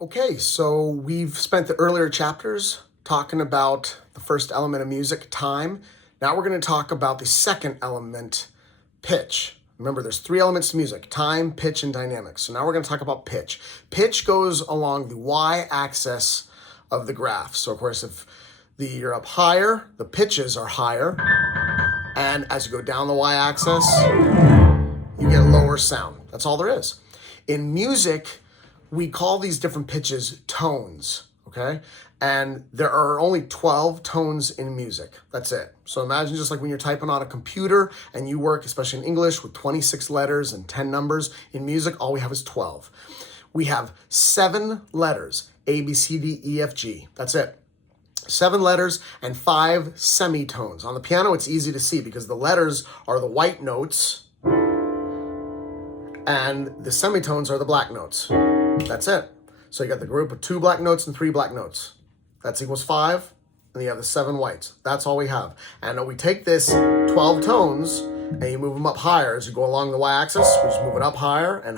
Okay, so we've spent the earlier chapters talking about the first element of music, time. Now we're going to talk about the second element, pitch. Remember, there's three elements to music: time, pitch, and dynamics. So now we're going to talk about pitch. Pitch goes along the y-axis of the graph. So of course, if you're up higher, the pitches are higher. And as you go down the y-axis, you get lower sound. That's all there is. In music, we call these different pitches tones, okay? And there are only 12 tones in music. That's it. So imagine just like when you're typing on a computer and you work, especially in English, with 26 letters and 10 numbers. In music, all we have is 12. We have 7 letters: A, B, C, D, E, F, G. That's it. 7 letters and 5 semitones. On the piano, it's easy to see because the letters are the white notes and the semitones are the black notes. That's it. So you got the group of 2 black notes and 3 black notes. That's equals 5, and you have the 7 whites. That's all we have. And we take this 12 tones and you move them up higher as you go along the y-axis. We just move it up higher, and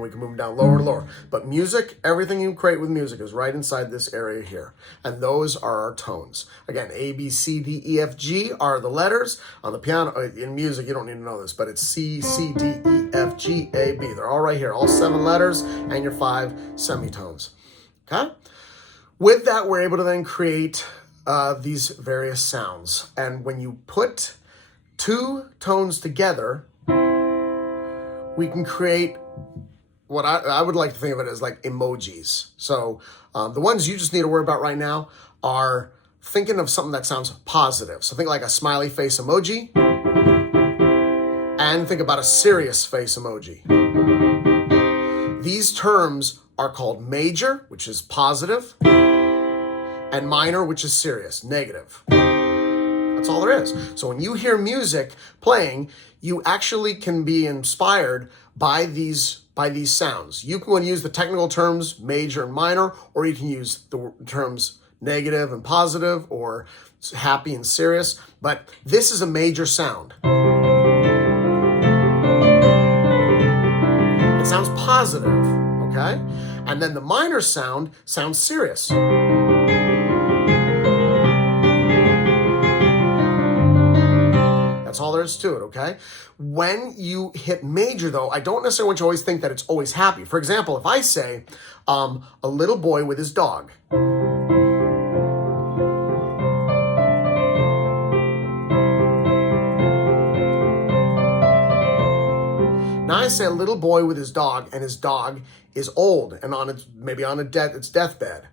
we can move them down lower and lower. But music, everything you create with music is right inside this area here. And those are our tones. Again, A, B, C, D, E, F, G are the letters. On the piano, in music, you don't need to know this, but it's C, C, D, E, F, G, A, B. They're all right here, all 7 letters and your 5 semitones, okay? With that, we're able to then create these various sounds. And when you put 2 tones together, we can create what I would like to think of it as like emojis. So the ones you just need to worry about right now are thinking of something that sounds positive. So think like a smiley face emoji, and think about a serious face emoji. These terms are called major, which is positive, and minor, which is serious, negative. That's all there is. So when you hear music playing, you actually can be inspired by these sounds. You can use the technical terms major and minor, or you can use the terms negative and positive, or happy and serious. But this is a major sound. It sounds positive, okay? And then the minor sound sounds serious. That's all there is to it, okay? When you hit major, though, I don't necessarily want you to always think that it's always happy. For example, if I say, a little boy with his dog. Now I say a little boy with his dog, and his dog is old and maybe on its deathbed.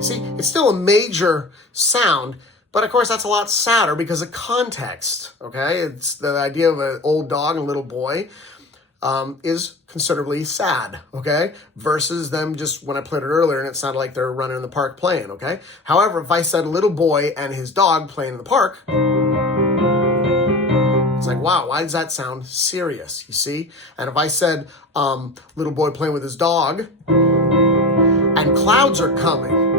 See, it's still a major sound, but of course that's a lot sadder because of context, okay? It's the idea of an old dog and a little boy is considerably sad, okay? Versus them just, when I played it earlier and it sounded like they're running in the park playing, okay? However, if I said a little boy and his dog playing in the park, it's like, wow, why does that sound serious, you see? And if I said little boy playing with his dog and clouds are coming,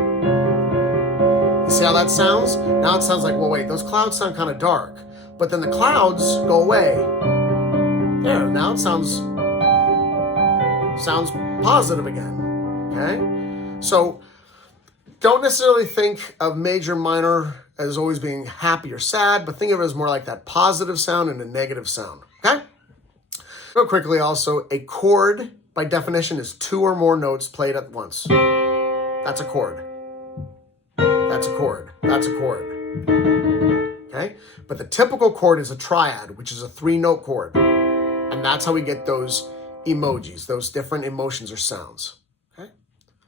see how that sounds? Now it sounds like, well, wait, those clouds sound kind of dark. But then the clouds go away. There, now it sounds positive again, okay? So don't necessarily think of major, minor as always being happy or sad, but think of it as more like that positive sound and a negative sound, okay? Real quickly also, a chord, by definition, is 2 or more notes played at once. That's a chord. That's a chord. That's a chord. Okay? But the typical chord is a triad, which is a 3-note chord. And that's how we get those emojis, those different emotions or sounds. Okay?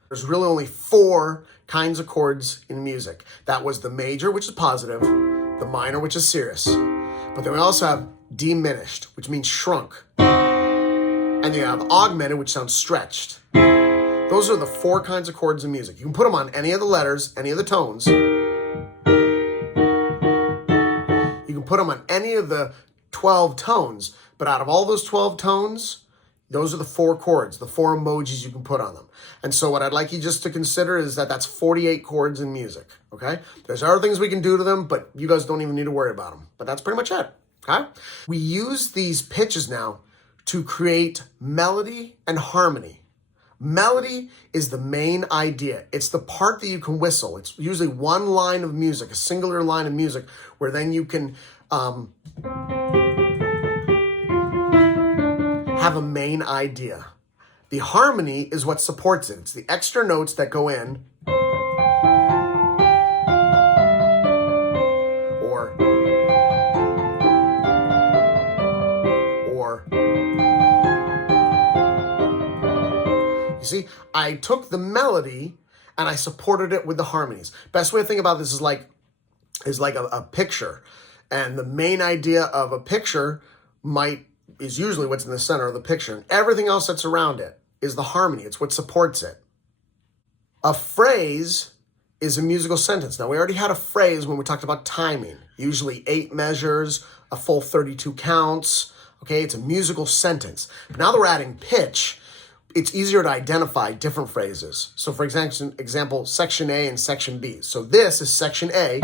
There's really only 4 kinds of chords in music. That was the major, which is positive, the minor, which is serious. But then we also have diminished, which means shrunk. And then you have augmented, which sounds stretched. Those are the 4 kinds of chords in music. You can put them on any of the letters, any of the tones. You can put them on any of the 12 tones, but out of all those 12 tones, Those are the 4 chords, the 4 emojis you can put on them. And so what I'd like you just to consider is that that's 48 chords in music, okay? There's other things we can do to them, but you guys don't even need to worry about them. But that's pretty much it, okay? We use these pitches now to create melody and harmony. Melody is the main idea. It's the part that you can whistle. It's usually one line of music, a singular line of music, where then you can have a main idea. The harmony is what supports it. It's the extra notes that go in, or you see, I took the melody and I supported it with the harmonies. Best way to think about this is like a picture. And the main idea of a picture is usually what's in the center of the picture. And everything else that's around it is the harmony. It's what supports it. A phrase is a musical sentence. Now, we already had a phrase when we talked about timing. Usually 8 measures, a full 32 counts. Okay, it's a musical sentence. But now that we're adding pitch, it's easier to identify different phrases. So for example, section A and section B. So this is section A.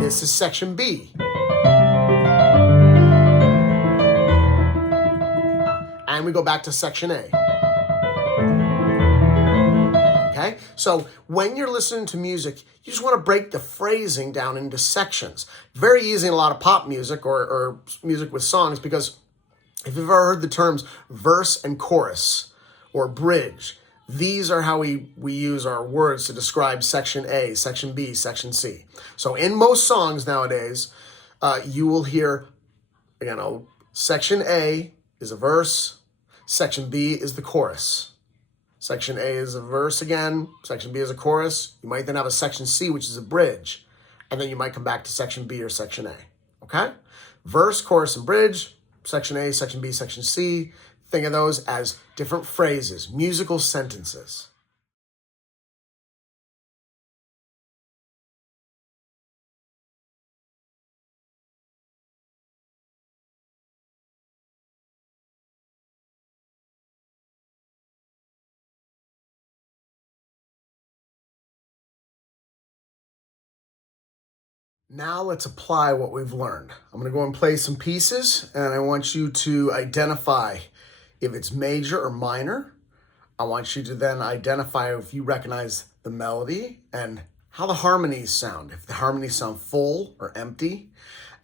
This is section B. And we go back to section A. Okay? So when you're listening to music, you just want to break the phrasing down into sections. Very easy in a lot of pop music or music with songs, because if you've ever heard the terms verse and chorus or bridge, these are how we use our words to describe section A, section B, section C. So in most songs nowadays, you will hear, section A is a verse, section B is the chorus. Section A is a verse again, section B is a chorus. You might then have a section C, which is a bridge, and then you might come back to section B or section A, okay? Verse, chorus, and bridge, section A, section B, section C. Think of those as different phrases, musical sentences. Now let's apply what we've learned. I'm going to go and play some pieces, and I want you to identify if it's major or minor. I want you to then identify if you recognize the melody and how the harmonies sound, if the harmonies sound full or empty.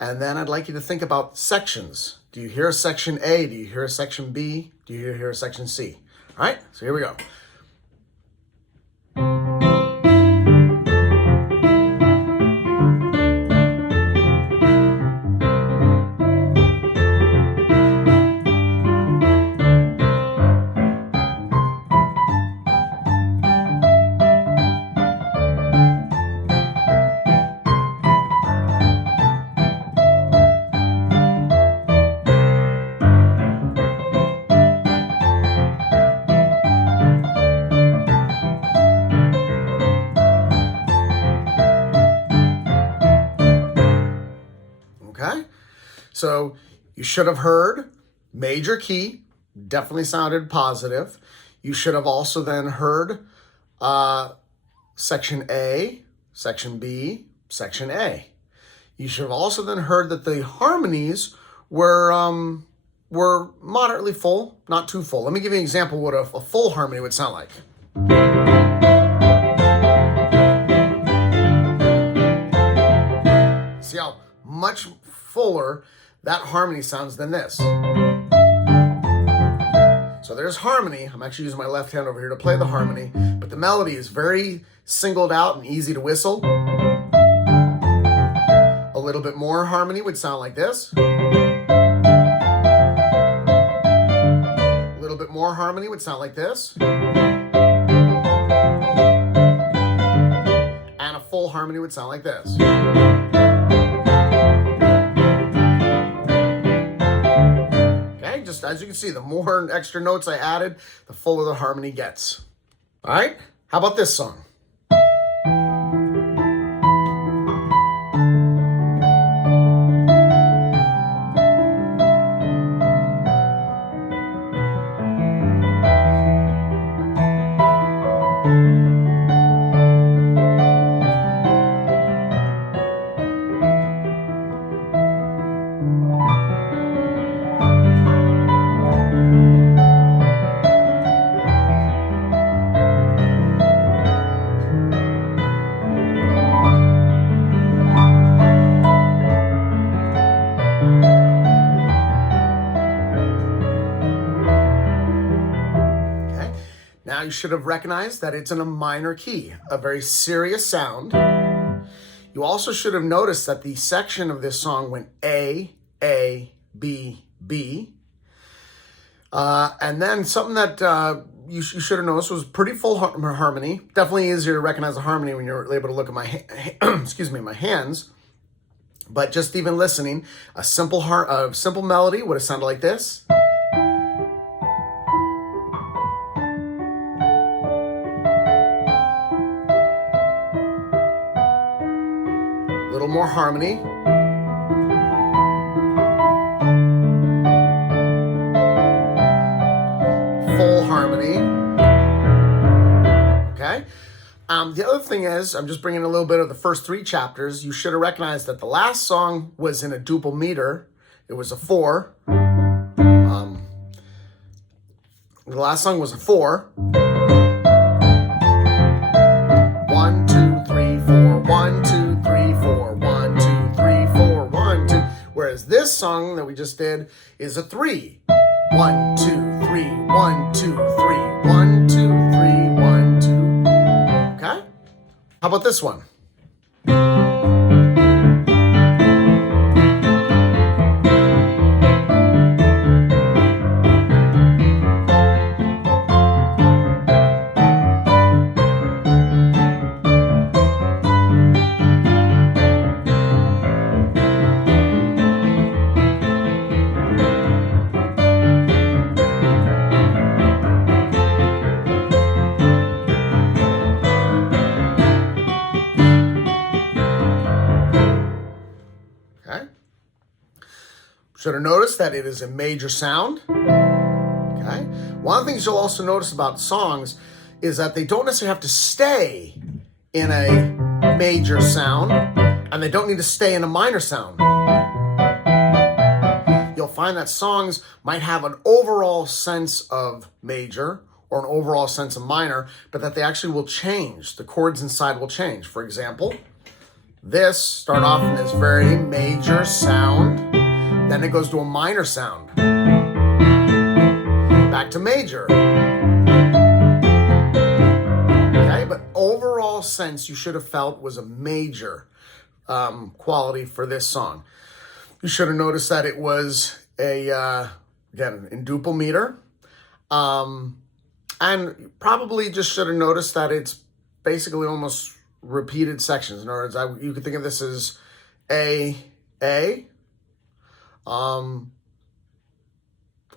And then I'd like you to think about sections. Do you hear a section A? Do you hear a section B? Do you hear a section C? All right, so here we go. So you should have heard major key, definitely sounded positive. You should have also then heard section A, section B, section A. You should have also then heard that the harmonies were moderately full, not too full. Let me give you an example of what a full harmony would sound like. See how much fuller that harmony sounds than this. So there's harmony. I'm actually using my left hand over here to play the harmony, but the melody is very singled out and easy to whistle. A little bit more harmony would sound like this. A little bit more harmony would sound like this. And a full harmony would sound like this. Just as you can see, the more extra notes I added, the fuller the harmony gets. All right, how about this song? Now you should have recognized that it's in a minor key, a very serious sound. You also should have noticed that the section of this song went A, B, B. And then something that you should have noticed was pretty full harmony. Definitely easier to recognize the harmony when you're able to look at my my hands. But just even listening, a simple melody would have sounded like this. A little more harmony. Full harmony. Okay. The other thing is, I'm just bringing a little bit of the first 3 chapters. You should have recognized that the last song was in a duple meter. It was a 4. The last song was a 4. 1, 2, 3, 4. 1, 2, 3, 4. 1, 2, 3, 4. 1, 2. Whereas this song that we just did is a 3. 1, 2, 3. 1, 2, 3. 1, 2, 3. 1, 2. Okay? How about this one? Should have noticed that it is a major sound. Okay. One of the things you'll also notice about songs is that they don't necessarily have to stay in a major sound, and they don't need to stay in a minor sound. You'll find that songs might have an overall sense of major or an overall sense of minor, but that they actually will change. The chords inside will change. For example, this start off in this very major sound. Then it goes to a minor sound. Back to major. Okay, but overall sense you should have felt was a major quality for this song. You should have noticed that it was again, in duple meter. And probably just should have noticed that it's basically almost repeated sections. In other words, you could think of this as A,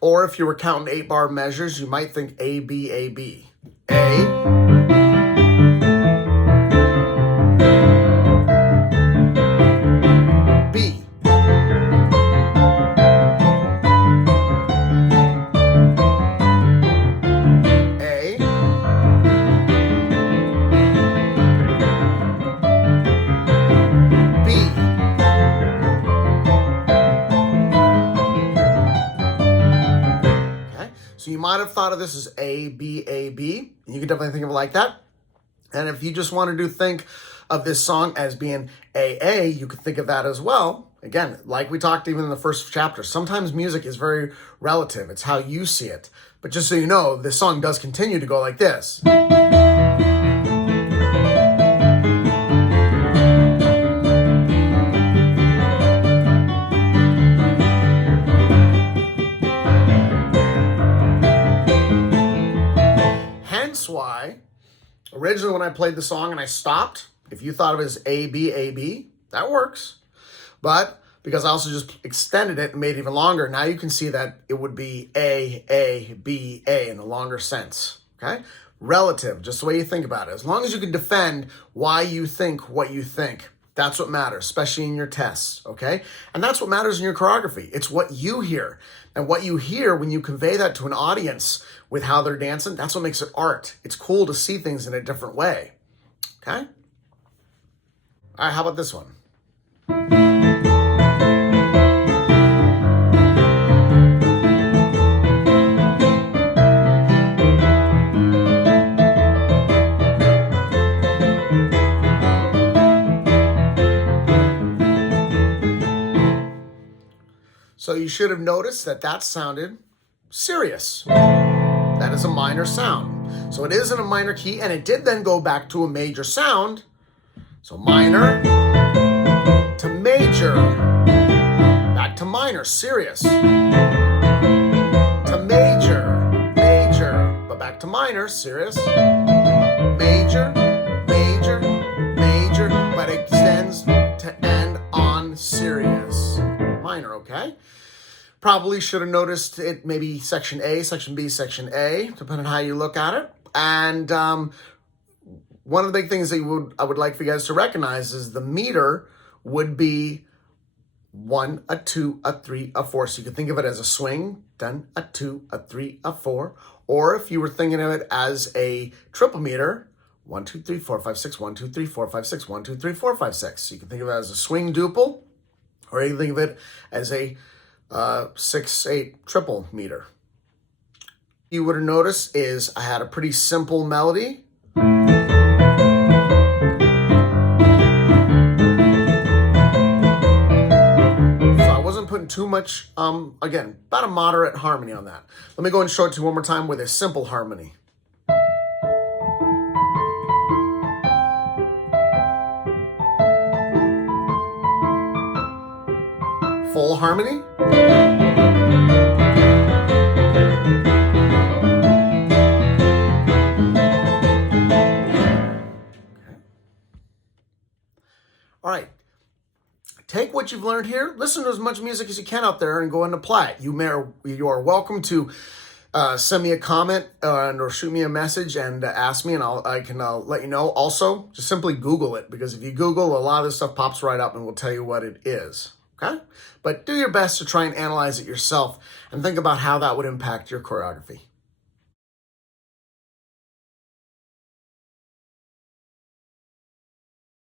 or if you were counting 8-bar measures, you might think A, B, A, B. A, B. A, B. So you might have thought of this as A, B, A, B. And you can definitely think of it like that. And if you just wanted to think of this song as being A, you could think of that as well. Again, like we talked even in the first chapter, sometimes music is very relative. It's how you see it. But just so you know, this song does continue to go like this. Why originally when I played the song and I stopped, if you thought of it as A, B, that works. But because I also just extended it and made it even longer, now you can see that it would be A, B, A in a longer sense. Okay? Relative, just the way you think about it. As long as you can defend why you think what you think, that's what matters, especially in your tests, okay? And that's what matters in your choreography. It's what you hear. And what you hear when you convey that to an audience with how they're dancing, that's what makes it art. It's cool to see things in a different way, okay? All right, how about this one? So you should have noticed that that sounded serious. That is a minor sound. So it is in a minor key, and it did then go back to a major sound. So minor to major, back to minor, serious, to major, major, but back to minor, serious, major, major, major, but it extends to end on serious, minor, okay? Probably should have noticed it maybe section A, section B, section A, depending on how you look at it. And one of the big things that I would like for you guys to recognize is the meter would be 1, a 2, a 3, a 4. So you can think of it as a swing, then a 2, a 3, a 4. Or if you were thinking of it as a triple meter, 1, 2, 3, 4, 5, 6, 1, 2, 3, 4, 5, 6, 1, 2, 3, 4, 5, 6. So you can think of it as a swing duple, or you can think of it as a 6/8 triple meter. You would have noticed is I had a pretty simple melody. So I wasn't putting too much, again, about a moderate harmony on that. Let me go and show it to you one more time with a simple harmony. Full harmony. All right, take what you've learned here, listen to as much music as you can out there and go and apply it. You are welcome to send me a comment or shoot me a message and ask me, and I can let you know. Also, just simply Google it, because if you Google, a lot of this stuff pops right up and will tell you what it is, okay? But do your best to try and analyze it yourself and think about how that would impact your choreography.